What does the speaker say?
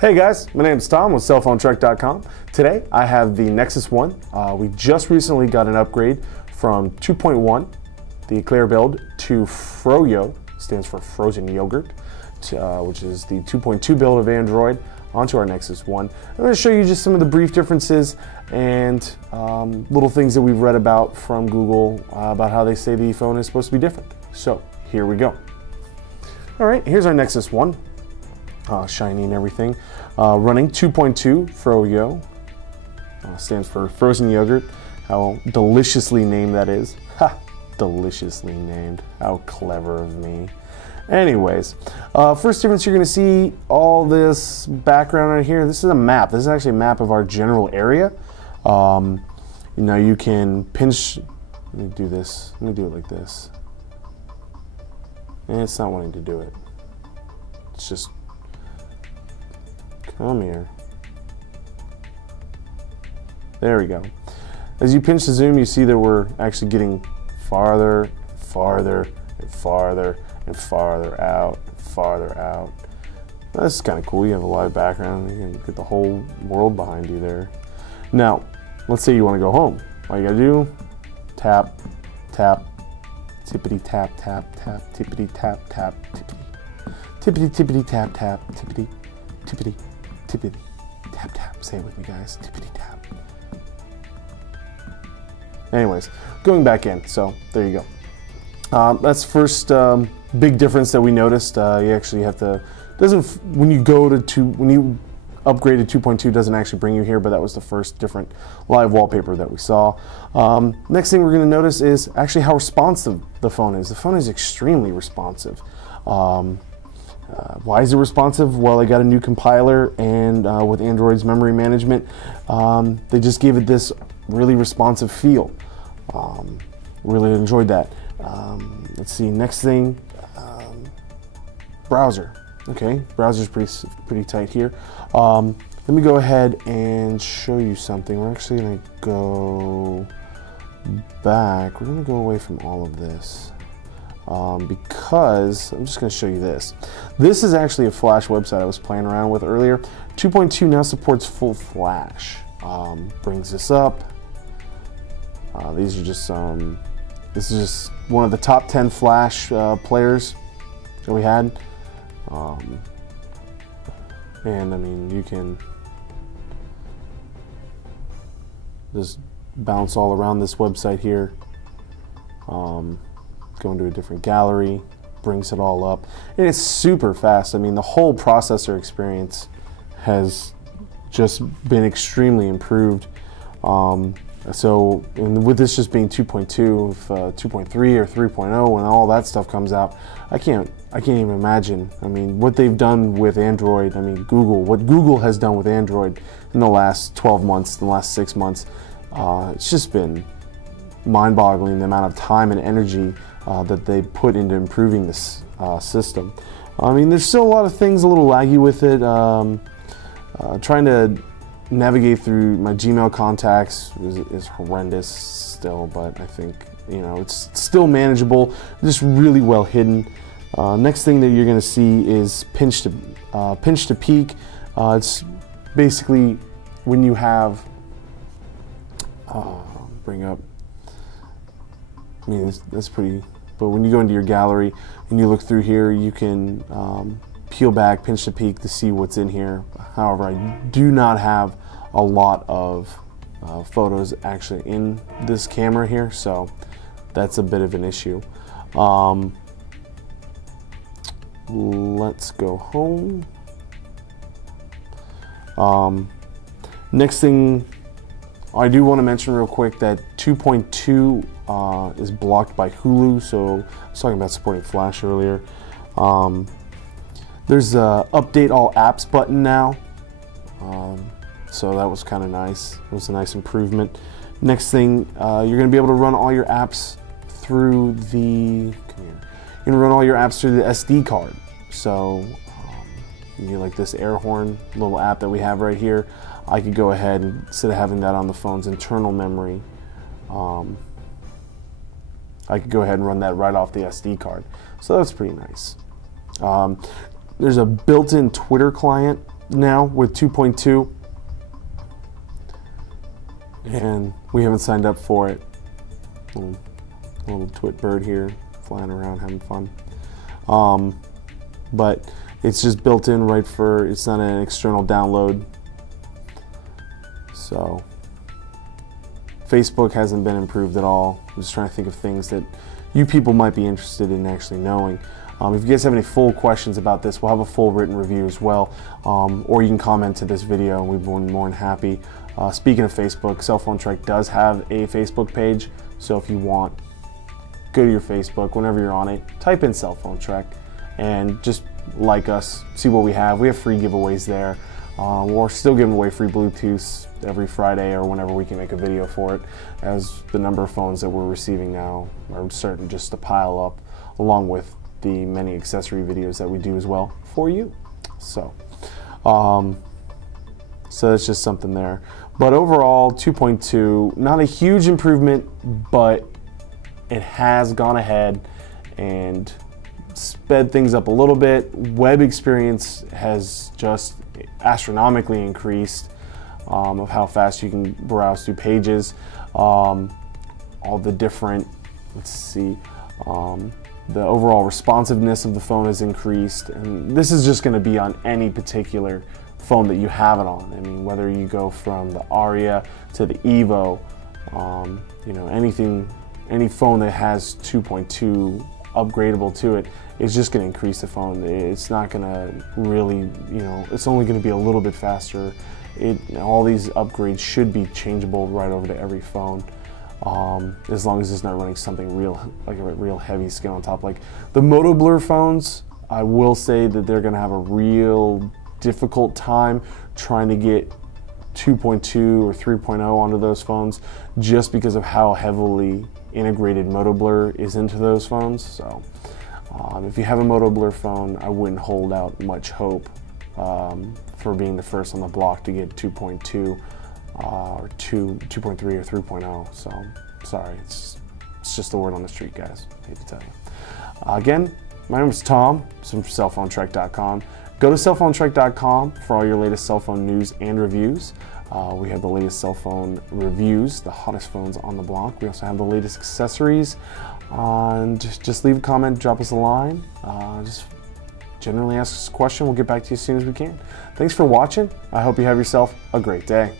Hey guys, my name is Tom with cellphonetrek.com. Today I have the Nexus One. We just recently got an upgrade from 2.1, the Eclair build, to Froyo, stands for frozen yogurt, which is the 2.2 build of Android, onto our Nexus One. I'm going to show you just some of the brief differences and little things that we've read about from Google about how they say the phone is supposed to be different. So here we go. All right, here's our Nexus One. Shiny and everything. Running 2.2 Froyo, stands for frozen yogurt. How deliciously named that is. Ha! Deliciously named. How clever of me. Anyways, first difference, you're going to see all this background right here. This is a map. This is actually a map of our general area. You can pinch. Let me do this. Let me do it like this. And it's not wanting to do it. It's just. Come here. There we go. As you pinch the zoom, you see that we're actually getting farther, farther, and farther, and farther out, and farther out. Well, this is kind of cool. You have a live background. You can get the whole world behind you there. Now, let's say you want to go home. All you gotta do, tap, tap, tippity tap, tap, tap, tippity tap, tap, tippity, tippity, tippity tap, tap, tippity, tippity. Tippity, tap, tap. Say it with me, guys. Tippity, tap. Anyways, going back in. So there you go. That's the first big difference that we noticed. You actually have to. When you upgrade to 2.2, doesn't actually bring you here, but that was the first different live wallpaper that we saw. Next thing we're going to notice is actually how responsive the phone is. The phone is extremely responsive. Why is it responsive? Well, they got a new compiler, and with Android's memory management, they just gave it this really responsive feel. Really enjoyed that. Let's see, next thing, browser. Okay, browser's pretty tight here. Let me go ahead and show you something. We're actually going to go back. We're going to go away from all of this. Because I'm just going to show you this. This is actually a Flash website I was playing around with earlier. 2.2 now supports full Flash. Brings this up. These are just this is just one of the top 10 Flash players that we had. And I mean, you can just bounce all around this website here. Go into a different gallery, brings it all up, and it's super fast. I mean, the whole processor experience has just been extremely improved. So, and with this just being 2.2, 2.3 or 3.0, when all that stuff comes out, I can't even imagine. I mean, what they've done with Android. I mean, what Google has done with Android in the last 12 months, the last 6 months, it's just been mind-boggling, the amount of time and energy that they put into improving this system. I mean, there's still a lot of things a little laggy with it. Trying to navigate through my Gmail contacts is horrendous still, but I think it's still manageable. Just really well hidden. Next thing that you're going to see is pinch to peak. It's basically when you have bring up. I mean, that's pretty. But when you go into your gallery and you look through here, you can peel back, pinch to peek to see what's in here. However, I do not have a lot of photos actually in this camera here, so that's a bit of an issue. Let's go home. Next thing, I do want to mention real quick that 2.2 is blocked by Hulu, so I was talking about supporting Flash earlier. There's a update all apps button now, so that was kind of nice. It was a nice improvement. Next thing, you're going to be able to run all your apps through the, you're going to run all your apps through the SD card. So you like this air horn little app that we have right here, I could go ahead and, instead of having that on the phone's internal memory, I could go ahead and run that right off the SD card. So that's pretty nice. There's a built-in Twitter client now with 2.2, and we haven't signed up for it. Little twit bird here flying around having fun. But it's just built in right for, it's not an external download. So Facebook hasn't been improved at all. I'm just trying to think of things that you people might be interested in actually knowing. If you guys have any full questions about this, we'll have a full written review as well. Or you can comment to this video and we'd be more than happy. Speaking of Facebook, Cell Phone Trek does have a Facebook page. So if you want, go to your Facebook whenever you're on it, type in Cell Phone Trek and just like us, see what we have. We have free giveaways there. We're still giving away free Bluetooths every Friday or whenever we can make a video for it, as the number of phones that we're receiving now are starting just to pile up, along with the many accessory videos that we do as well for you. So that's just something there. But overall, 2.2, not a huge improvement, but it has gone ahead and sped things up a little bit. Web experience has just astronomically increased of how fast you can browse through pages. All the different, let's see, the overall responsiveness of the phone has increased, and this is just going to be on any particular phone that you have it on. I mean, whether you go from the Aria to the Evo, you know, any phone that has 2.2 upgradable to it is just going to increase the phone. It's not going to really, you know, it's only going to be a little bit faster. All these upgrades should be changeable right over to every phone, as long as it's not running something real, like a real heavy skin on top. Like the Moto Blur phones, I will say that they're going to have a real difficult time trying to get 2.2 or 3.0 onto those phones, just because of how heavily integrated Moto Blur is into those phones. So if you have a Moto Blur phone, I wouldn't hold out much hope for being the first on the block to get 2.2 or 2.3 or 3.0. So sorry, it's just the word on the street, guys. I hate to tell you. Again, my name is Tom. I'm from cellphonetrek.com. Go to cellphonetrek.com for all your latest cell phone news and reviews. We have the latest cell phone reviews, the hottest phones on the block. We also have the latest accessories. And just leave a comment, drop us a line. Just generally ask us a question. We'll get back to you as soon as we can. Thanks for watching. I hope you have yourself a great day.